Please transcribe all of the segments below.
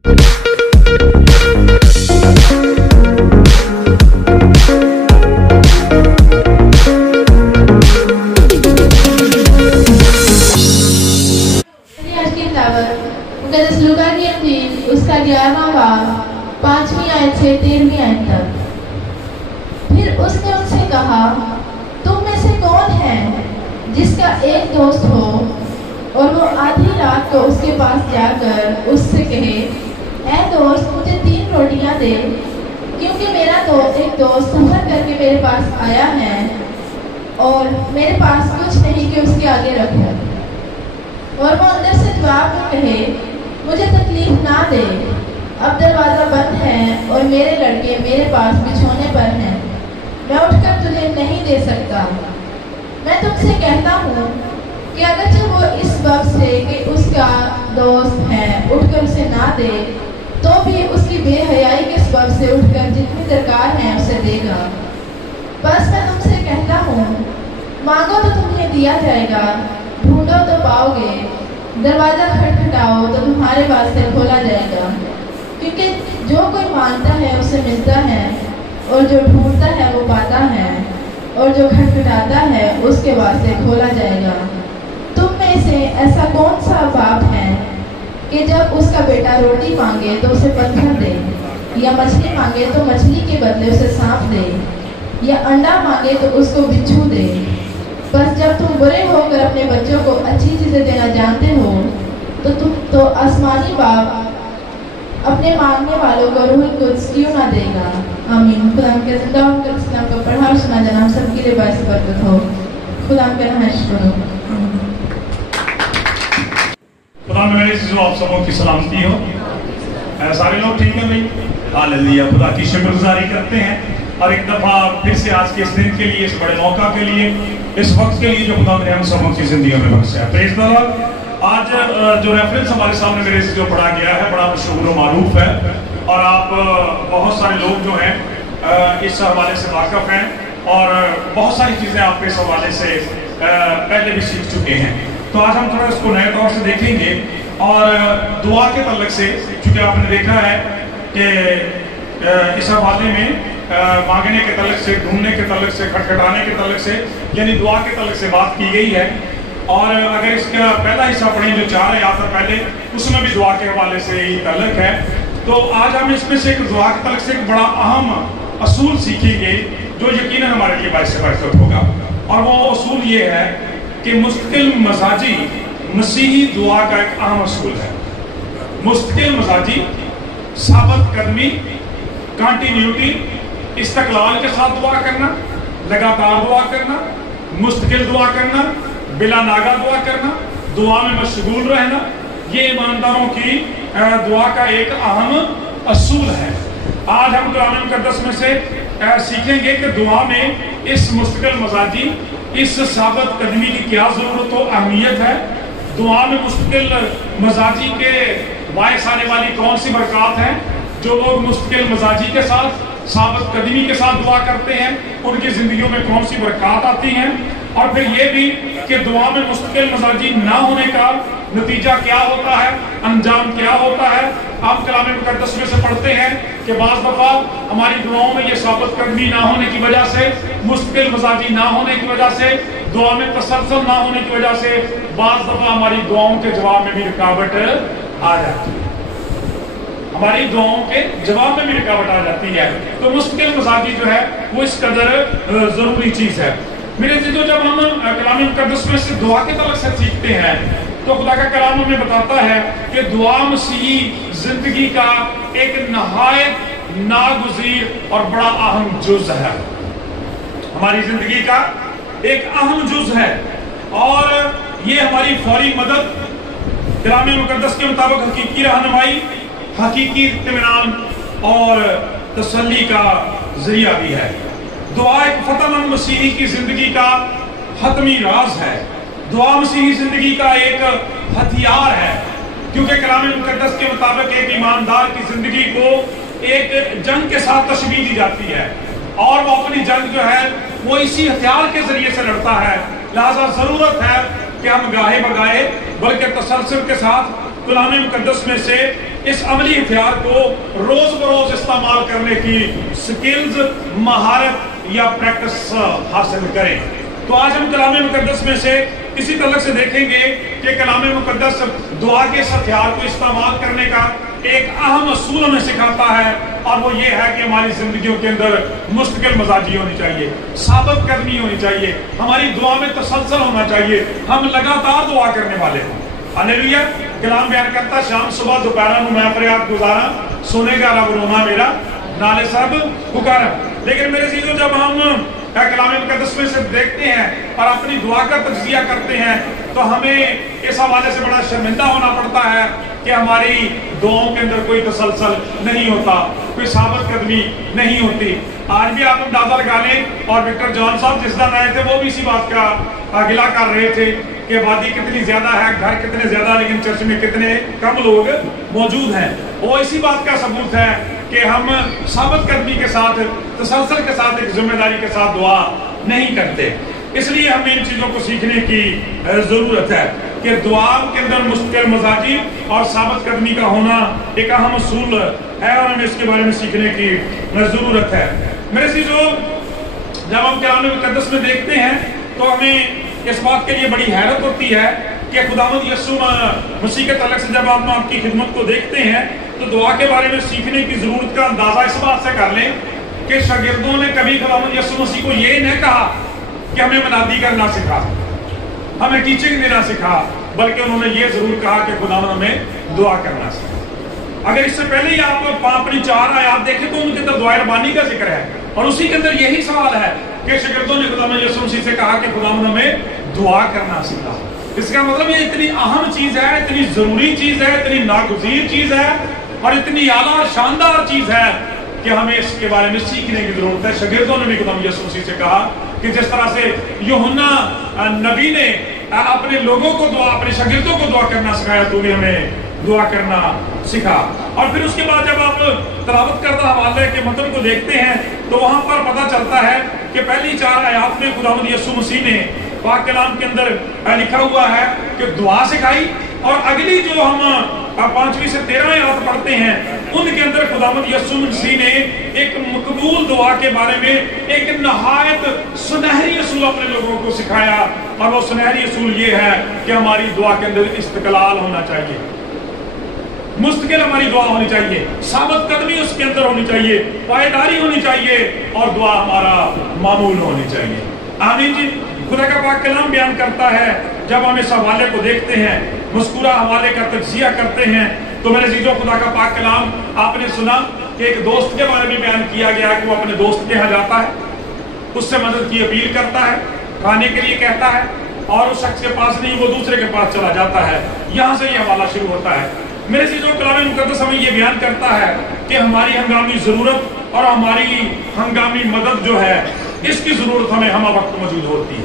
उसका 11वां बाब 5वीं आयत से 13वीं आयत तक। फिर उसने उनसे कहा, तुम में से कौन है जिसका एक दोस्त हो और वो आधी रात को उसके पास जाकर उससे कहे, ऐ दोस्त मुझे 3 रोटियां दे, क्योंकि मेरा एक दोस्त सफर करके मेरे पास आया है और मेरे पास कुछ नहीं कि उसके आगे रखूं। और वो अंदर से जवाब में कहे, मुझे तकलीफ ना दे, अब दरवाज़ा बंद है और मेरे लड़के मेरे पास बिछोने पर हैं, मैं उठकर तुझे नहीं दे सकता। मैं तुमसे कहता हूँ कि अगर जब वो इस वक्त से कि उसका दोस्त है उठकर उसे ना दे, तो भी उसकी बेहयाई के सबब से उठकर जितनी दरकार है उसे देगा। बस मैं तुमसे कहता हूँ, मांगो तो तुम्हें दिया जाएगा, ढूंढो तो पाओगे, दरवाज़ा खटखटाओ तो तुम्हारे वास्ते खोला जाएगा। क्योंकि जो कोई मांगता है उसे मिलता है, और जो ढूंढता है वो पाता है, और जो खटखटाता है उसके वास्ते खोला जाएगा। तुम में से ऐसा कौन सा बाप है कि जब उसका बेटा रोटी मांगे तो उसे पत्थर दे, या मछली मांगे तो मछली के बदले उसे सांप दे, या अंडा मांगे तो उसको बिच्छू दे? बस जब तुम बुरे होकर अपने बच्चों को अच्छी चीज़ें देना जानते हो, तो तुम तो आसमानी बाप अपने मांगने वालों को रूह कुद्स क्यों ना देगा। आमीन। खुदा के जिंदा उनके इस्लाम को पढ़ा और सुना जाना हम सबके लिए बायस बरकत हो। खुदा का नाम शुक्र हो। खुदा में मेरे चीज़ों आप सबों की सलामती हो। सारे लोग ठीक हैं भाई? हालेलुया। खुदा की शुक्रगुजारी करते हैं और एक दफ़ा फिर से आज के इस दिन के लिए, इस बड़े मौका के लिए, इस वक्त के लिए जो खुदा ने हम सबों की जिंदगी में बख्शा है। Praise the Lord. आज जो रेफरेंस हमारे सामने मेरे से जो पढ़ा गया है बड़ा मशहूर और मारूफ है, और आप बहुत सारे लोग जो हैं इस हवाले से वाकफ़ हैं, और बहुत सारी चीज़ें आप इस हवाले से पहले भी सीख चुके हैं। तो आज हम थोड़ा इसको नए तौर से देखेंगे, और दुआ के तल्लुक़ से, चूँकि आपने देखा है कि इस हवाले में मांगने के तल्लुक़ से, ढूंढने के तल्लुक़ से, खटखटाने के तल्लुक़ से, यानी दुआ के तल्लुक़ से बात की गई है। और अगर इसका पहला हिस्सा पढ़ें जो 4 आयत पहले, उसमें भी दुआ के हवाले से ही तल्लुक़ है। तो आज हम इसमें से एक दुआ के तल्लुक़ से एक बड़ा अहम असूल सीखेंगे जो यकीनन हमारे लिए बायस बरकत होगा, और वो असूल ये है कि मुस्तकिल मजाजी मसीही दुआ का एक अहम असूल है। मुस्तकिल मजाजी, साबित कदमी, कंटिन्यूटी, इस्तक़लाल के साथ दुआ करना, लगातार दुआ करना, मुस्तकिल दुआ करना, बिला नागा दुआ करना, दुआ में मशगूल रहना, ये ईमानदारों की दुआ का एक अहम असूल है। आज हम कुरान मुक़द्दस में से सीखेंगे कि दुआ में इस मुस्तकिल मजाजी, इस साबित कदमी की क्या ज़रूरत और अहमियत है। दुआ में मुस्तकिल मजाजी के बायस आने वाली कौन सी बरक़ात हैं। जो लोग मुस्तकिल मजाजी के साथ, साबित कदमी के साथ दुआ करते हैं, उनकी ज़िंदगियों में कौन सी बरक़ात आती हैं। और फिर ये भी कि दुआ में मुस्तकिल मजाजी ना होने का नतीजा क्या होता है, अंजाम क्या होता है। आप कलाम मुक़द्दस में से पढ़ते हैं कि बाज़ दफ़ा हमारी दुआओं में ये साबित कदमी ना होने की वजह से, मुस्तकिल मजाजी ना होने की वजह से, दुआ में तसलसल ना होने की वजह से बाज़ दफ़ा हमारी दुआओं के जवाब में भी रुकावट आ जाती है। हमारी दुआओं के जवाब में भी रुकावट आ जाती है। तो मुस्तकिल मजाजी जो है वो इस कदर ज़रूरी चीज़ है। मेरे चीज़ों, जब हम कलाम मुक़द्दस में से दुआ के तल्लुक़ से सीखते हैं तो खुदा का कलाम हमें बताता है कि दुआ मसीही ज़िंदगी का एक नहायत नागुज़ीर और बड़ा अहम जुज़ है। हमारी ज़िंदगी का एक अहम जुज़ है, और ये हमारी फौरी मदद, कलाम मुक़द्दस के मुताबिक हकीकी रहनुमाई, हकीकी इत्मीनान और तसल्ली का ज़रिया भी है। दुआ एक फ़तहमंद मसीही की ज़िंदगी का हतमी राज है। दुआ मसीही ज़िंदगी का एक हथियार है, क्योंकि कलाम मुक़द्दस के मुताबिक एक ईमानदार की ज़िंदगी को एक जंग के साथ तशबीह दी जाती है, और वो अपनी जंग जो है वो इसी हथियार के ज़रिए से लड़ता है। लिहाजा ज़रूरत है कि हम गाहे बगाहे बल्कि तसलसल के साथ कलाम मुक़द्दस में से اس عملی ہتھیار کو روز بروز استعمال کرنے کی سکلز، مہارت یا پریکٹس حاصل کریں۔ تو آج ہم کلام مقدس میں سے اسی تعلق سے دیکھیں گے کہ کلام مقدس دعا کے اس ہتھیار کو استعمال کرنے کا ایک اہم اصول ہمیں سکھاتا ہے، اور وہ یہ ہے کہ ہماری زندگیوں کے اندر مستقل مزاجی ہونی چاہیے، ثابت قدمی ہونی چاہیے، ہماری دعا میں تسلسل ہونا چاہیے، ہم لگاتار دعا کرنے والے ہوں۔ ہاللیلویہ۔ کلام بیان کرتا شام صبح دوپہر میں فریاد گزارا، سنے گا رب رونا میرا، نالے سب پکارا۔ لیکن میرے عزیزو، جب ہم کلام مقدس میں سے دیکھتے ہیں اور اپنی دعا کا تجزیہ کرتے ہیں تو ہمیں اس حوالے سے بڑا شرمندہ ہونا پڑتا ہے کہ ہماری دعاؤں کے اندر کوئی تسلسل نہیں ہوتا، کوئی ثابت قدمی نہیں ہوتی۔ آج بھی آپ اندازہ لگا لیں، اور وکٹر جان صاحب جس دن آئے تھے وہ بھی اسی بات کا گلہ کر رہے تھے کہ آبادی کتنی زیادہ ہے، گھر کتنے زیادہ، لیکن چرچ میں کتنے کم لوگ موجود ہیں۔ وہ اسی بات کا ثبوت ہے کہ ہم ثابت قدمی کے ساتھ، تسلسل کے ساتھ، ایک ذمہ داری کے ساتھ دعا نہیں کرتے۔ اس لیے ہمیں ان چیزوں کو سیکھنے کی ضرورت ہے کہ دعا کے اندر مستقل مزاجی اور ثابت قدمی کا ہونا ایک اہم اصول ہے، اور ہمیں اس کے بارے میں سیکھنے کی ضرورت ہے۔ میرے عزیزو، جب ہم کلام مقدس میں دیکھتے ہیں تو ہمیں اس بات کے لیے بڑی حیرت ہوتی ہے کہ خداوند یسوع مسیح کے تعلق سے جب ہم آپ کی خدمت کو دیکھتے ہیں تو دعا کے بارے میں سیکھنے کی ضرورت کا اندازہ اس بات سے کر لیں کہ شاگردوں نے کبھی خداوند یسوع مسیح کو یہ نہ کہا کہ ہمیں منادی کرنا سکھا، ہمیں ٹیچنگ دینا سکھا، بلکہ انہوں نے یہ ضرور کہا کہ خداوند ہمیں دعا کرنا سکھا۔ اگر اس سے پہلے ہی آپ اپنی 4 آیات دیکھیں تو ان کے اندر دعائے ربانی کا ذکر ہے، اور اسی کے اندر یہی سوال ہے کہ شاگردوں نے خداوند یسوع مسیح سے کہا کہ خداوند ہمیں دعا کرنا سکھا۔ اس کا مطلب یہ اتنی اہم چیز ہے، اتنی ضروری چیز ہے، اتنی ناگزیر چیز ہے، اور اتنی اعلیٰ اور شاندار چیز ہے کہ ہمیں اس کے بارے میں سیکھنے کی ضرورت ہے۔ شاگردوں نے بھی خداوند یسوع مسیح سے کہا کہ جس طرح سے یوحنا نبی نے اپنے لوگوں کو دعا، اپنے شاگردوں کو دعا کرنا سکھایا، تو بھی ہمیں دعا کرنا سکھا۔ اور پھر اس کے بعد جب آپ تلاوت کردہ حوالے کے متن کو دیکھتے ہیں تو وہاں پر پتہ چلتا ہے کہ پہلی 4 آیات میں خداوند یسوع مسیح نے پاک کلام کے اندر لکھا ہوا ہے کہ دعا سکھائی، اور اگلی جو ہم 5ویں سے 13 آیات پڑھتے ہیں ان کے اندر خداوند یسوع مسیح نے ایک مقبول دعا کے بارے میں ایک نہایت سنہری اصول اپنے لوگوں کو سکھایا، اور وہ سنہری اصول یہ ہے کہ ہماری دعا کے اندر استقلال ہونا چاہیے، مستقل ہماری دعا ہونی چاہیے، ثابت قدمی اس کے اندر ہونی چاہیے، پائیداری ہونی چاہیے، اور دعا ہمارا معمول ہونی چاہیے۔ آمین جی۔ خدا کا پاک کلام بیان کرتا ہے، جب ہم اس حوالے کو دیکھتے ہیں، مذکورہ حوالے کا تجزیہ کرتے ہیں، تو میرے عزیزو، خدا کا پاک کلام آپ نے سنا کہ ایک دوست کے بارے میں بیان کیا گیا کہ وہ اپنے دوست کے یہاں جاتا ہے، اس سے مدد کی اپیل کرتا ہے، کھانے کے لیے کہتا ہے، اور اس شخص کے پاس نہیں، وہ دوسرے کے پاس چلا جاتا ہے۔ یہاں سے یہ حوالہ شروع ہوتا ہے۔ میرے عزیزو، کلام مقدس ہمیں یہ بیان کرتا ہے کہ ہماری ہنگامی ضرورت اور ہماری ہنگامی مدد جو ہے، اس کی ضرورت ہمیں ہمہ وقت موجود ہوتی ہے۔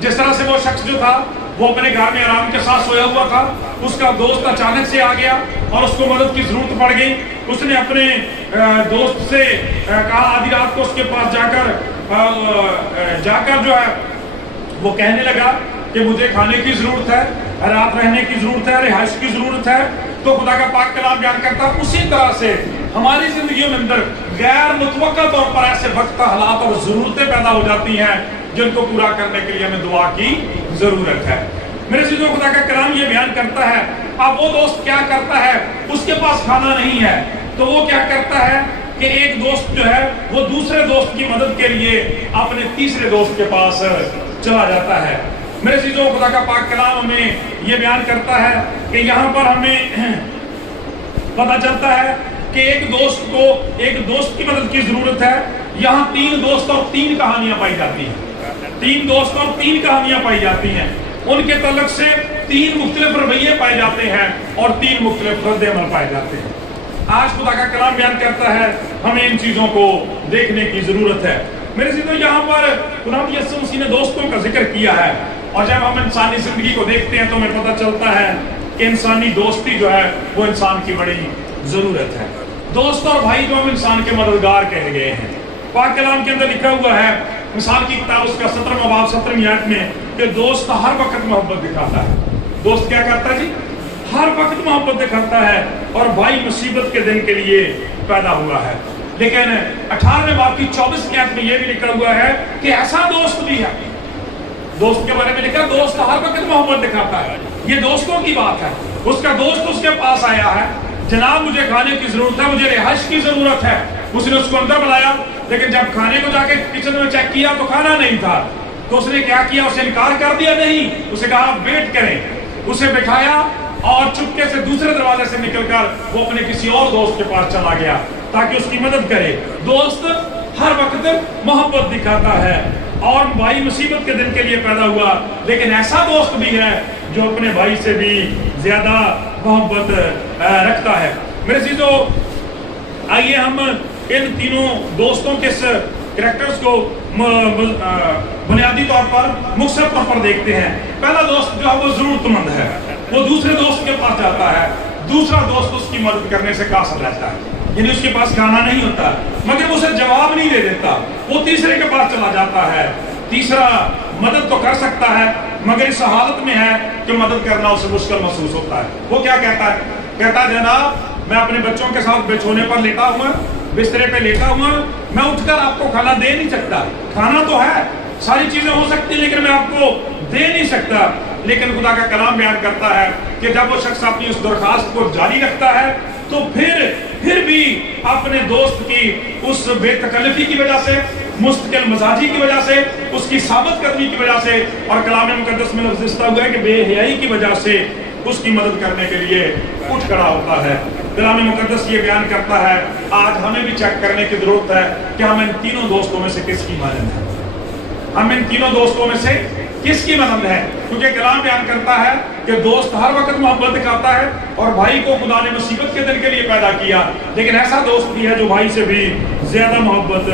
جس طرح سے وہ شخص جو تھا وہ اپنے گھر میں آرام کے ساتھ سویا ہوا تھا، اس کا دوست اچانک سے آ گیا اور اس کو مدد کی ضرورت پڑ گئی۔ اس نے اپنے دوست سے کہا، آدھی رات کو اس کے پاس جا کر جو ہے وہ کہنے لگا کہ مجھے کھانے کی ضرورت ہے، رات رہنے کی ضرورت ہے، رہائش کی ضرورت ہے۔ تو خدا کا پاک کلام بیان کرتا ہے اسی طرح سے ہماری زندگیوں میں اندر غیر متوقع طور پر ایسے وقت، حالات اور ضرورتیں پیدا ہو جاتی ہیں جن کو پورا کرنے کے لیے ہمیں دعا کی ضرورت ہے۔ میرے عزیزو، خدا کا کلام یہ بیان کرتا ہے، اب وہ دوست کیا کرتا ہے، اس کے پاس کھانا نہیں ہے تو وہ کیا کرتا ہے کہ ایک دوست جو ہے وہ دوسرے دوست کی مدد کے لیے اپنے تیسرے دوست کے پاس چلا جاتا ہے۔ میرے عزیزو، خدا کا پاک کلام ہمیں یہ بیان کرتا ہے کہ یہاں پر ہمیں پتہ چلتا ہے کہ ایک دوست کی مدد کی ضرورت ہے۔ یہاں 3 دوست اور 3 کہانیاں پائی جاتی ہیں، 3 دوست اور 3 کہانیاں پائی جاتی ہیں، ان کے تعلق سے 3 مختلف رویے پائے جاتے ہیں اور 3 مختلف رد عمل پائے جاتے ہیں۔ آج خدا کا کلام بیان کرتا ہے ہمیں ان چیزوں کو دیکھنے کی ضرورت ہے۔ میرے عزیزو، یہاں پر خداوند یسوع مسیح نے دوستوں کا ذکر کیا ہے، اور جب ہم انسانی زندگی کو دیکھتے ہیں تو ہمیں پتہ چلتا ہے کہ انسانی دوستی جو ہے وہ انسان کی بڑی ضرورت ہے۔ دوست اور بھائی جو ہم انسان کے مددگار کہے گئے ہیں، پاک کلام کے اندر لکھا ہوا ہے، مثال کی کتاب اس کا 17واں باب 17ویں آیت میں، کہ دوست ہر وقت محبت دکھاتا ہے۔ دوست کیا کرتا ہے جی؟ ہر وقت محبت دکھاتا ہے اور بھائی مصیبت کے دن کے لیے پیدا ہوا ہے۔ لیکن 18ویں باب کی 24ویں آیت میں یہ بھی لکھا ہوا ہے کہ ایسا دوست بھی ہے۔ دوست کے بارے میں لکھا دوست ہر وقت محبت دکھاتا ہے۔ یہ دوستوں کی بات ہے۔ اس کا دوست اس کے پاس آیا ہے، جناب مجھے کھانے کی ضرورت ہے، مجھے رہائش کی ضرورت ہے۔ اس نے اس کو اندر بلایا، لیکن جب کھانے کو جا کے کچن میں چیک کیا تو کھانا نہیں تھا، تو اس نے کیا کیا؟ اسے انکار کر دیا نہیں، اسے کہا ویٹ کریں۔ اسے بٹھایا اور چپکے سے دوسرے دروازے سے نکل کر وہ اپنے کسی اور دوست کے پاس چلا گیا تاکہ اس کی مدد کرے۔ دوست ہر وقت محبت دکھاتا ہے اور بھائی مصیبت کے دن کے لیے پیدا ہوا، لیکن ایسا دوست بھی ہے جو اپنے بھائی سے بھی زیادہ محبت رکھتا ہے۔ میرے عزیزو، آئیے ہم ان تینوں دوستوں کے کریکٹرز کو بنیادی طور پر مختصر طور پر دیکھتے ہیں۔ پہلا دوست جو ہے وہ ضرورت مند ہے، وہ دوسرے دوست کے پاس جاتا ہے، دوسرا دوست اس کی مدد کرنے سے قاصر رہتا ہے، یعنی اس کے پاس کھانا نہیں ہوتا مگر وہ اسے جواب نہیں دے دیتا، وہ تیسرے کے پاس چلا جاتا ہے۔ تیسرا مدد تو کر سکتا ہے مگر اس حالت میں ہے کہ مدد کرنا اسے مشکل محسوس ہوتا ہے۔ وہ کیا کہتا ہے؟ کہتا ہے جناب میں اپنے بچوں کے ساتھ بچھونے پر لیٹا ہوا، بسترے پہ لیٹا ہوا، میں اٹھ کر آپ کو کھانا دے نہیں سکتا۔ کھانا تو ہے، ساری چیزیں ہو سکتی لیکن میں آپ کو دے نہیں سکتا۔ لیکن خدا کا کلام بیان کرتا ہے کہ جب وہ شخص اپنی اس درخواست کو جاری رکھتا ہے تو پھر بھی اپنے دوست کی اس بے تکلفی کی وجہ سے، مستقل مزاجی کی وجہ سے، اس کی ثابت قدمی کی وجہ سے، اور کلام مقدس میں لفظ استعمال ہوا ہے کہ بے حیائی کی وجہ سے اس کی مدد کرنے کے لیے اٹھ کھڑا ہوتا ہے۔ کلام مقدس یہ بیان کرتا ہے آج ہمیں بھی چیک کرنے کی ضرورت ہے کہ ہم ان تینوں دوستوں میں سے کس کی مانند ہیں۔ ہم ان تینوں دوستوں میں سے کس کی مانند ہے؟ کیونکہ کلام بیان کرتا ہے کہ دوست ہر وقت محبت دکھاتا ہے اور بھائی کو خدا نے مصیبت کے دن کے لیے پیدا کیا، لیکن ایسا دوست بھی ہے جو بھائی سے بھی زیادہ محبت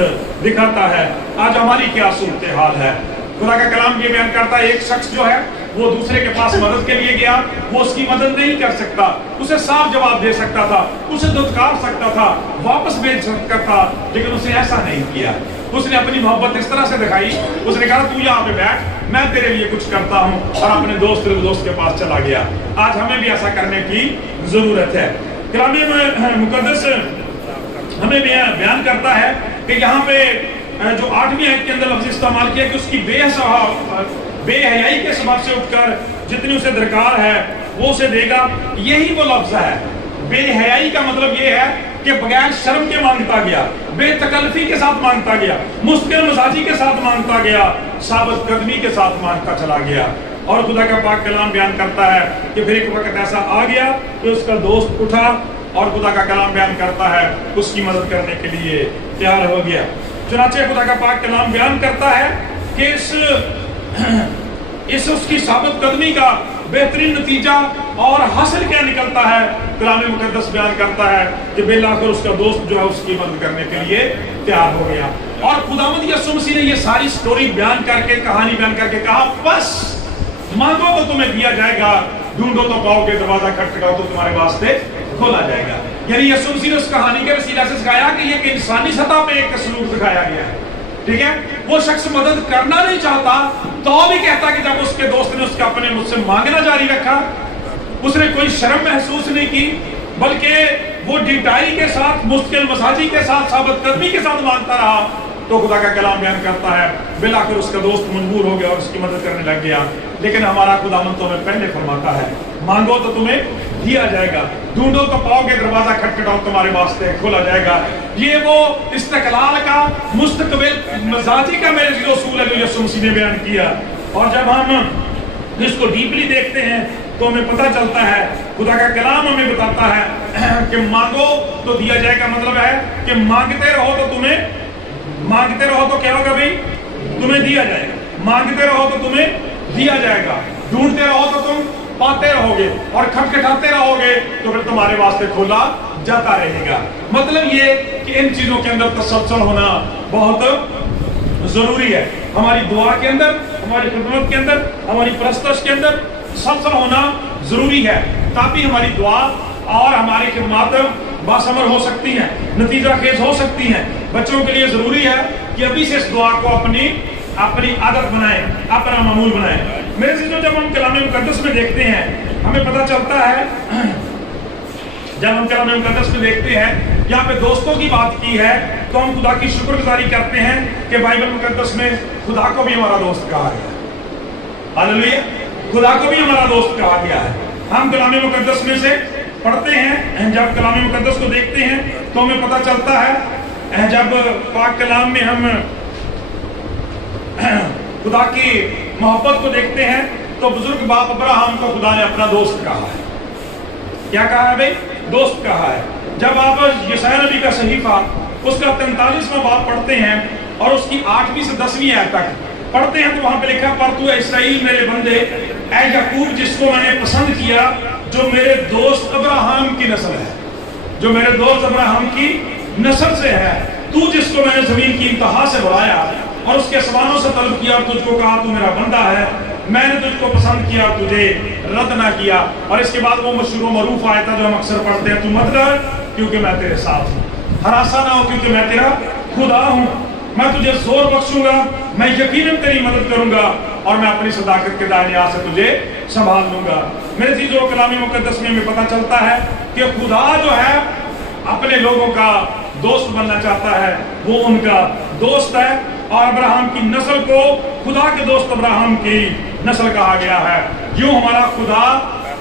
دکھاتا ہے۔ آج ہماری کیا صورتحال ہے؟ خدا کا کلام یہ بیان کرتا ہے ایک شخص جو ہے وہ دوسرے کے پاس مدد کے لیے گیا، وہ اس کی مدد نہیں کر سکتا، اسے صاف جواب دے سکتا تھا، اسے دھتکار سکتا تھا، واپس بھیج سکتا تھا، لیکن اسے ایسا نہیں کیا۔ اس نے اپنی محبت اس طرح سے دکھائی، اس نے کہا تو یہاں پہ بیٹھ، میں تیرے لیے کچھ کرتا ہوں، اور اپنے دوست کے پاس چلا گیا۔ آج ہمیں بھی ایسا کرنے کی ضرورت ہے۔ کلام مقدس ہمیں بیان کرتا ہے کہ یہاں پہ جو 8ویں آیت کے اندر لفظ استعمال کیا کہ اس کی بے حیائی کے سبب سے اٹھ کر جتنی اسے درکار ہے وہ اسے دے گا، یہی وہ لفظ ہے۔ بے حیائی کا مطلب یہ ہے کہ بغیر شرم کے مانگتا گیا، بے تکلفی کے ساتھ مانگتا گیا، مستقل مزاجی کے ساتھ مانگتا گیا، ثابت قدمی کے ساتھ مانگتا چلا گیا۔ اور خدا کا پاک کلام بیان کرتا ہے کہ پھر ایک وقت ایسا آ گیا کہ اس کا دوست اٹھا اور خدا کا کلام بیان کرتا ہے اس کی مدد کرنے کے لیے تیار ہو گیا۔ چنانچہ خدا کا پاک کلام بیان کرتا ہے کہ اس کی ثابت قدمی کا بہترین نتیجہ اور حاصل کیا نکلتا ہے۔ کلام مقدس بیان کرتا ہے کہ بالآخر اس کا دوست جو ہے اس کی مدد کرنے کے لیے تیار ہو گیا۔ اور خداوند یسوع مسیح نے یہ ساری سٹوری بیان کر کے، کہانی بیان کر کے کہا بس مانگو تو تمہیں دیا جائے گا، ڈھونڈو تو پاؤ گے، دروازہ کھٹکھٹاؤ تو تمہارے واسطے کھولا جائے گا۔ یعنی یسوع مسیح نے اس کہانی کے وسیلہ سے سکھایا کہ یہ کہ انسانی سطح پہ ایک سلوک دکھایا گیا ہے، ٹھیک ہے؟ وہ شخص مدد کرنا نہیں چاہتا تو بھی کہتا کہ جب اس کے دوست نے اس کا اپنے مجھ سے مانگنا جاری رکھا، اس نے کوئی شرم محسوس نہیں کی، بلکہ وہ ڈیٹائی کے ساتھ، مستقل مزاجی کے ساتھ، ثابت قدمی کے ساتھ مانگتا رہا، تو خدا کا کلام بیان کرتا ہے بالآخر اس کا دوست مجبور ہو گیا اور اس کی مدد کرنے لگ گیا۔ لیکن ہمارا خداوند تو ہمیں پہلے فرماتا ہے مانگو تو تمہیں دیا جائے گا، ڈھونڈو تو پاؤ گے، دروازہ کھٹکھٹاؤ تمہارے واسطے کھولا جائے گا۔ یہ وہ استقلال کا، مستقبل مزاجی کا میرے عزیز اصول ہے جو یسوع مسیح نے بیان کیا۔ اور جب ہم اس کو ڈیپلی دیکھتے ہیں تو ہمیں پتہ چلتا ہے، خدا کا کلام ہمیں بتاتا ہے کہ مانگو تو دیا جائے گا، مطلب ہے کہ مانگتے رہو تو کیا ہوگا بھائی؟ تمہیں دیا جائے گا۔ مانگتے رہو تو تمہیں دیا جائے گا، ڈھونڈتے رہو تو تم پاتے رہو گے، اور کھٹکھٹاتے رہو گے تو پھر تمہارے واسطے کھولا جاتا رہے گا۔ مطلب یہ کہ ان چیزوں کے اندر تسلسل ہونا بہت ضروری ہے۔ ہماری دعا کے اندر، ہماری خدمت کے اندر، ہماری پرستش کے اندر تسلسل ہونا ضروری ہے، تاکہ ہماری دعا اور ہماری خدمات باثمر ہو سکتی ہیں، نتیجہ خیز ہو سکتی ہیں۔ بچوں کے لیے ضروری ہے کہ ابھی سے اس دعا کو اپنی عادت بنائیں، اپنا معمول بنائیں۔ میرے عزیزو، جب ہم کلام مقدس میں دیکھتے ہیں हमें पता चलता है जब हम कलाम मुकद्दस में देखते हैं यहाँ पे दोस्तों की बात की है, तो हम खुदा की शुक्रगुजारी करते हैं कि बाइबल मुकद्दस में खुदा को भी हमारा दोस्त कहा गया है। हालेलुया, खुदा को भी हमारा दोस्त कहा गया है। हम कलाम मुकद्दस में से पढ़ते हैं, जब कलाम मुकद्दस को देखते हैं तो हमें पता चलता है, जब पाक कलाम में हम खुदा की मोहब्बत को देखते हैं तो बुजुर्ग बाप अब्राहम को खुदा ने अपना दोस्त कहा है। क्या कहा है भाई? दोस्त कहा है। जब आप यशायाह नबी का सहीफा उसका 43वां बाब पढ़ते हैं और उसकी 8वीं से 10वीं आयत तक पढ़ते हैं तो वहां पे लिखा, पर तू इस्राएल मेरे बंदे, ऐ याकूब जिसको मैंने पसंद किया, जो मेरे दोस्त अब्राहम की नस्ल है, जो मेरे दोस्त अब्राहम की नस्ल से है, तू जिसको मैंने जमीन की इंतहा से बुलाया और उसके सवालों से तलब किया और तुझको कहा तू मेरा बंदा है, मैंने तुझको पसंद किया और तुझे रद्द ना किया। और इसके बाद वो मशहूर मरूफ आयत जो हम अक्सर पढ़ते हैं, तू मत डर क्योंकि मैं तेरे साथ हूँ, हरासा ना हो क्योंकि मैं तेरा खुदा हूँ, मैं तुझे जोर बख्शूंगा, मैं यकीनन तेरी मदद करूंगा और मैं अपनी सदाकत के दाहिने हाथ से तुझे संभाल लूंगा। मेरे चीजों कलाम मुकद्दस में हमें पता चलता है कि खुदा जो है अपने लोगों का दोस्त बनना चाहता है, वो उनका दोस्त है। और अब्राहम की नस्ल को खुदा के दोस्त अब्राहम की नस्ल कहा गया है। यूं हमारा खुदा,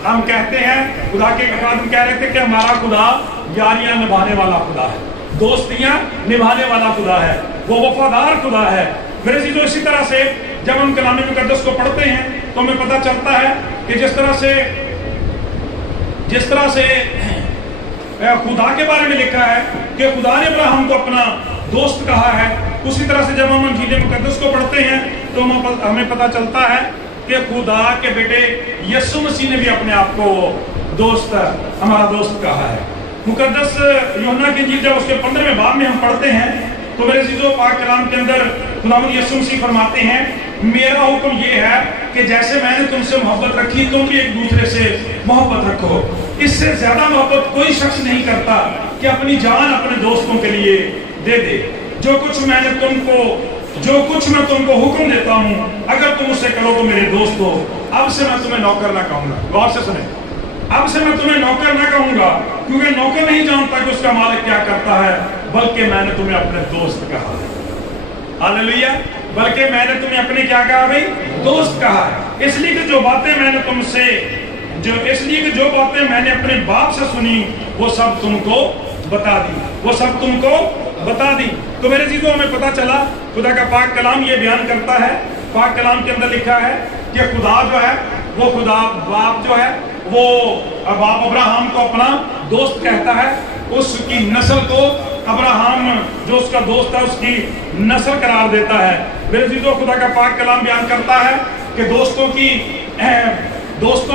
हम कहते हैं, खुदा के खादिम कह रहे थे कि हमारा खुदा यारियां निभाने वाला खुदा है, दोस्तियां निभाने वाला खुदा है, वो वफादार खुदा है। मेरे चीजों इसी तरह से जब हम कलाम मुकद्दस को पढ़ते हैं तो हमें पता चलता है कि जिस तरह से खुदा के बारे में लिखा है कि खुदा ने अब्राहम को अपना दोस्त कहा है, उसी तरह से जब हम इंजील मुकद्दस को पढ़ते हैं तो हमें पता चलता है कि खुदा के बेटे यीशु मसीह ने भी अपने आप को दोस्त, हमारा दोस्त कहा है। मुकद्दस यूहन्ना की इंजील जब उसके 15वें बाब में हम पढ़ते हैं तो मेरे चीजों पाक कलाम के अंदर खुदावंद यीशु मसीह फरमाते हैं, मेरा हुक्म ये है कि जैसे मैंने तुमसे मोहब्बत रखी तुम भी एक दूसरे से मोहब्बत रखो। इससे ज्यादा मोहब्बत कोई शख्स नहीं करता कि अपनी जान अपने दोस्तों के लिए दे दे। जो कुछ मैं तुमको हुक्म देता हूँ, अगर तुम उससे करो तो मेरे दोस्त हो। अब से मैं तुम्हें नौकर ना कहूंगा, गौर से सुने, अब से मैं तुम्हें नौकर ना कहूंगा, क्योंकि नौकर नहीं जानता कि उसका मालिक क्या करता है, बल्कि मैंने तुम्हें अपने दोस्त कहा है। हालेलुया, बल्कि मैंने तुम्हें अपने क्या कहा भाई? दोस्त कहा है। इसलिए कि जो बातें मैंने अपने बाप से सुनी वो सब तुमको बता दी। तो मेरे चीजों में पता चला खुदा का पाक कलाम ये बयान करता है, पाक कलाम के अंदर लिखा है कि खुदा जो है वो खुदा बाप जो है वो बाप अब्राहम को अपना दोस्त कहता है, उसकी नस्ल को अब्राहम जो उसका दोस्त है उसकी नस्ल करार देता है। मेरे चीजों खुदा का पाक कलाम बयान करता है कि दोस्तों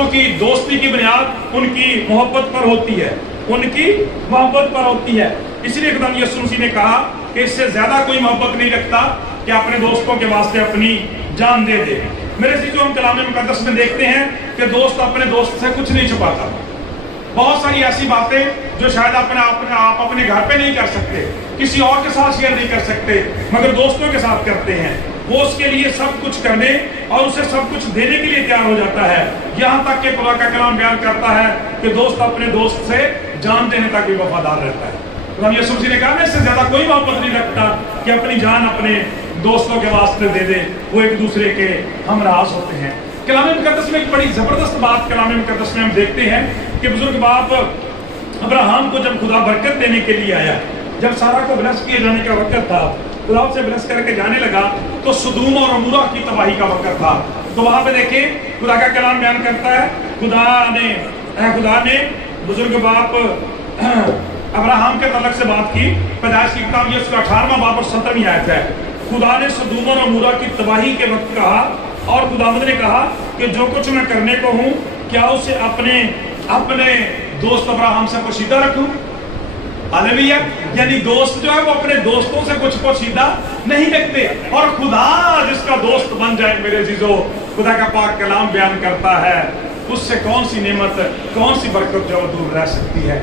की दोस्ती की बुनियाद उनकी मोहब्बत पर होती है, इसलिए खुदा यीशु मसीह ने कहा कि इससे ज्यादा कोई मोहब्बत नहीं रखता कि अपने दोस्तों के वास्ते अपनी जान दे दे। मेरे चीजों हम कलाम मुकद्दस में देखते हैं कि दोस्त अपने दोस्त से कुछ नहीं छुपाता। बहुत सारी ऐसी बातें जो शायद आप अपने घर पे नहीं कर सकते, किसी और के साथ शेयर नहीं कर सकते, मगर दोस्तों के साथ करते हैं। वो उसके लिए सब कुछ करने और उसे सब कुछ देने के लिए तैयार हो जाता है। यहाँ तक कि खुदा का कलाम बयान करता है कि दोस्त अपने दोस्त से जान देने तक भी वफादार रहता है। तो यीशु मसीह ने कहा, इससे ज्यादा कोई मोहब्बत नहीं रखता कि अपनी जान अपने दोस्तों के वास्ते दे दे। वो एक दूसरे के हमराज होते हैं। कलाम मुकद्दस में एक बड़ी जबरदस्त बात कलाम मुकद्दस में हम देखते हैं कि बुजुर्ग बाप अब्राहम को जब खुदा बरकत देने के लिए आया, जब सारा को ब्लेस किए जाने का वक्त था, खुदा से ब्लेस करके जाने लगा तो सदूम और अमूरा की तबाही का वक्त था। तो वहां पे देखें खुदा का कलाम बयान करता है, खुदा ने बुजुर्ग बाप अब्राहम के तलक से बात की। पैदाइश की किताब ये उसका 18वां बाब और 17वीं आयत है। खुदा ने सदूम और अमूरा की तबाही के वक्त कहा और खुदावंद ने कहा कि जो कुछ मैं करने को हूँ क्या उसे अपने दोस्त अब्राहम से पोशीदा रखूं? हालेलुया। यानी दोस्त जो है वो अपने दोस्तों से कुछ पोशीदा नहीं रखते, और खुदा जिसका दोस्त बन जाए मेरे जीजो, खुदा का पाक कलाम बयान करता है उससे कौन सी नेमत, कौन सी बरकत जो दूर रह सकती है।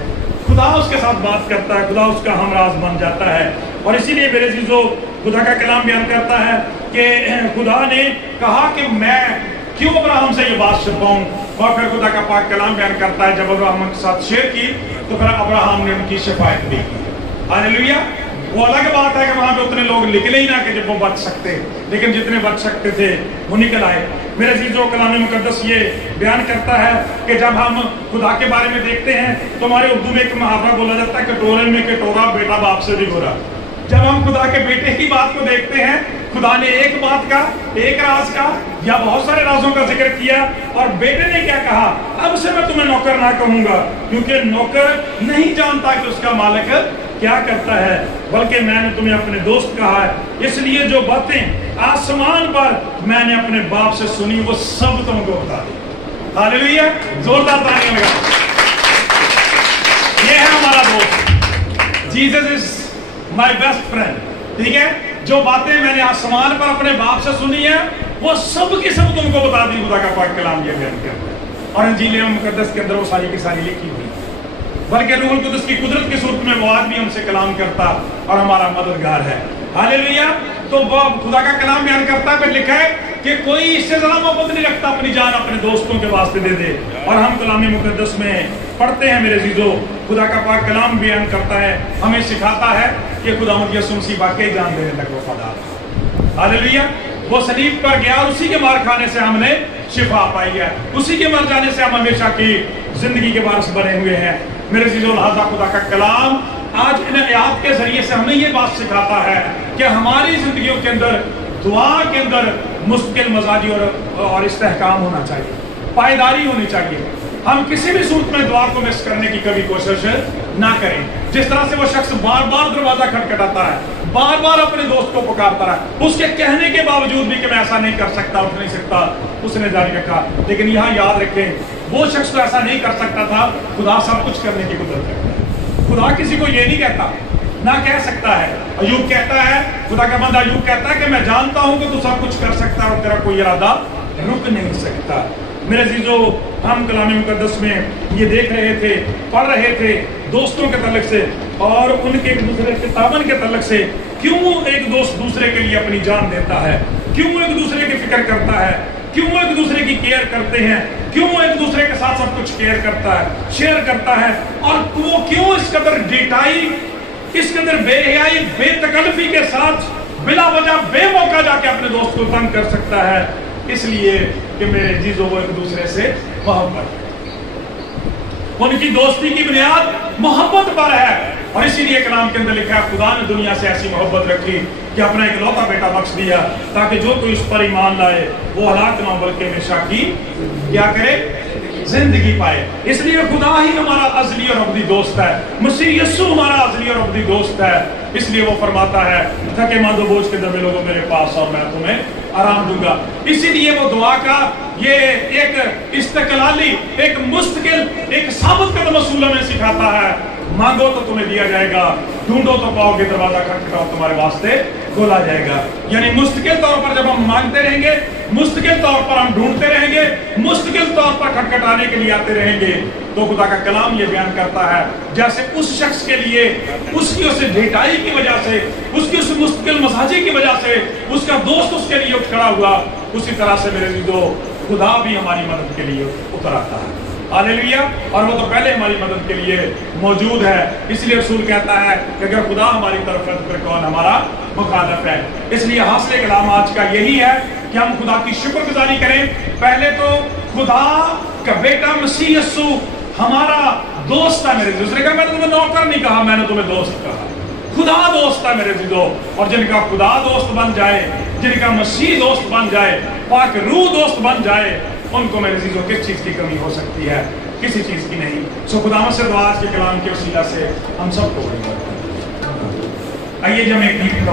खुदा उसके साथ बात करता है, खुदा उसका हमराज बन जाता है। और इसीलिए मेरे जीजो खुदा का कलाम बयान करता है कि खुदा ने कहा कि मैं क्यों अब्राहम से ये बात छिपाऊं? और फिर खुदा का पाक कलाम बयान करता है, जब अब्राहम के साथ शेयर की तो फिर अब्राहम ने उनकी शिफायत भी की। हालेलुया। वो अलग बात है कि वहां पे उतने लोग निकले ही ना कि जब वो बच सकते, लेकिन जितने बच सकते थे वो निकल आए। मेरे चीजों कलाम मुकद्दस ये बयान करता है कि जब हम खुदा के बारे में देखते हैं तो हमारे उर्दू में एक मुहावरा बोला जाता है, कटोरे में कटोरा बेटा बाप से भी गोरा। जब हम खुदा के बेटे की बात को देखते हैं, खुदा ने एक बात का, एक राज का या बहुत सारे राजों का जिक्र किया, और बेटे ने क्या कहा, अब से मैं तुम्हें नौकर ना कहूंगा, क्योंकि नौकर नहीं जानता कि उसका मालिक क्या करता है, बल्कि मैंने तुम्हें अपने दोस्त कहा है। इसलिए जो बातें आसमान पर मैंने अपने बाप से सुनी वो सब तुमको बता दी। हालेलुया, जोरदार तालियां लगा। ये है हमारा दोस्त, Jesus is my best friend. ठीक है, जो बातें मैंने आसमान पर अपने बाप से सुनी है वो सब की सब तुमको बता दी। खुदा का पाक कलाम ये बयान करता है, और इंजील मुकद्दस के अंदर वो सारी की सारी लिखी हुई, बल्कि रूहुल कुद्दस की कुदरत की सूरत में वो आज भी हमसे कलाम करता और हमारा मददगार है। हालेलुया। तो वो खुदा का कलाम बयान करता है, फिर लिखा है कि कोई इससे ज्यादा मोहब्बत नहीं रखता अपनी जान अपने दोस्तों के वास्ते दे दे। और हम कलाम मुकद्दस में पढ़ते हैं मेरे जीजो, खुदा का पाक कलाम बयान करता है, हमें सिखाता है कि खुदावंद यीशु मसीह वाकई जान देने तक वफादार है। हालेलुया। वो सलीब पर गया और उसी के मार खाने से हमने शिफा पाई है, उसी के मर जाने से हम हमेशा की जिंदगी के वारिस बने हुए हैं। मेरे जीजो, लिहाजा खुदा का कलाम आज इन आयात के जरिए से हमें ये बात सिखाता है कि हमारी जिंदगियों के अंदर दुआ के अंदर मुस्तकिल मजाजी और इस्तेहकाम होना चाहिए, पायदारी होनी चाहिए। हम किसी भी सूरत में दुआ को मिस करने की कभी कोशिश ना करें। जिस तरह से वो शख्स बार बार दरवाजा खटखटाता है, बार बार अपने दोस्त को पुकारता है, उसके कहने के बावजूद भी कि मैं ऐसा नहीं कर सकता, उठ नहीं सकता, उसने जारी रखा। लेकिन यहाँ याद रखें, वो शख्स तो ऐसा नहीं कर सकता था, खुदा सब कुछ करने की कुदरत रखता है। खुदा किसी को ये नहीं कहता, ना कह सकता है। अयूब कहता है, खुदा का बंदा अयूब कहता है कि मैं जानता हूं कि तू सब कुछ कर सकता है और तेरा कोई इरादा रुक नहीं सकता। मेरे अजीजों, हम कलाम मुकद्दस में ये देख रहे थे, पढ़ रहे थे दोस्तों के तल्लक से और उनके एक दूसरे के ताबन के तल्लक से, क्यों एक दोस्त दूसरे के लिए अपनी जान देता है, क्यों एक दूसरे की फिक्र करता है, क्यों एक दूसरे की केयर करते हैं, क्यों एक दूसरे के साथ सब कुछ केयर करता है, शेयर करता है, और वो क्यों इस कदर डिटाई, इस कदर बेहयाई, बेतकल्फी के साथ बिला वजह बेमौका जाके अपने दोस्त को तंग कर सकता है। इसलिए कि मेरे जीजों, वो एक दूसरे से मोहब्बत, उनकी दोस्ती की बुनियाद मोहब्बत पर है। और इसीलिए कलाम के अंदर लिखा है, खुदा ने दुनिया से ऐसी मोहब्बत रखी कि अपना इकलौता बेटा बख्श दिया, ताकि जो कोई उस पर ईमान लाए वो हलाक ना बल्कि हमेशा की क्या करे, जिंदगी पाए। इसलिए खुदा ही हमारा अज़ली और अबदी दोस्त है, मसीह यीशु हमारा अज़ली और अबदी दोस्त है। इसलिए वो फरमाता है, थके मांदो बोझ के दबे लोगों मेरे पास और मैं तुम्हें आराम दूंगा। इसीलिए वो दुआ का ये एक इस्तकलाली, एक मुस्तकिल, एक साबित कदम असूल में सिखाता है, मांगो तो तुम्हें दिया जाएगा, ढूंढो तो पाओगे, दरवाजा खटखटाओ तुम्हारे वास्ते खोला जाएगा। यानी मुस्तकिल तौर पर जब हम मांगते रहेंगे, मुस्तकिल तौर पर हम ढूंढते रहेंगे, मुस्तकिल तौर पर खटखटाने के लिए आते रहेंगे, तो खुदा का कलाम ये बयान करता है, जैसे उस शख्स के लिए उसकी उस ढिठाई की वजह से, उसकी उस मुस्तकिल मसाजी की वजह से उसका दोस्त उसके लिए उठ खड़ा हुआ, उसी तरह से मेरे लिए खुदा भी हमारी मदद के लिए उतर आता है। हालेलुया। और वो तो पहले हमारी मदद के लिए मौजूद है। इसलिए रसूल कहता है कि अगर खुदा हमारी तरफ है तो फिर कौन हमारा मुखालिफ है। इसलिए हासिल कलाम आज का यही है कि हम खुदा की शुक्रगुजारी करें। पहले तो खुदा का बेटा मसीह यीशु हमारा दोस्त है। मेरे दूसरे का, मैंने तुम्हें नौकर नहीं कहा, मैंने तुम्हें दोस्त कहा। खुदा दोस्त है मेरे जीजो, और जिनका खुदा दोस्त बन जाए, जिनका मसीह दोस्त बन जाए, पाक रूह दोस्त बन जाए, उनको मेरे जीजो किस चीज की कमी हो सकती है? किसी चीज की नहीं। सो खुदावंद से दुआ के कलाम के वसीला से हम सबको आइए जब एक गीत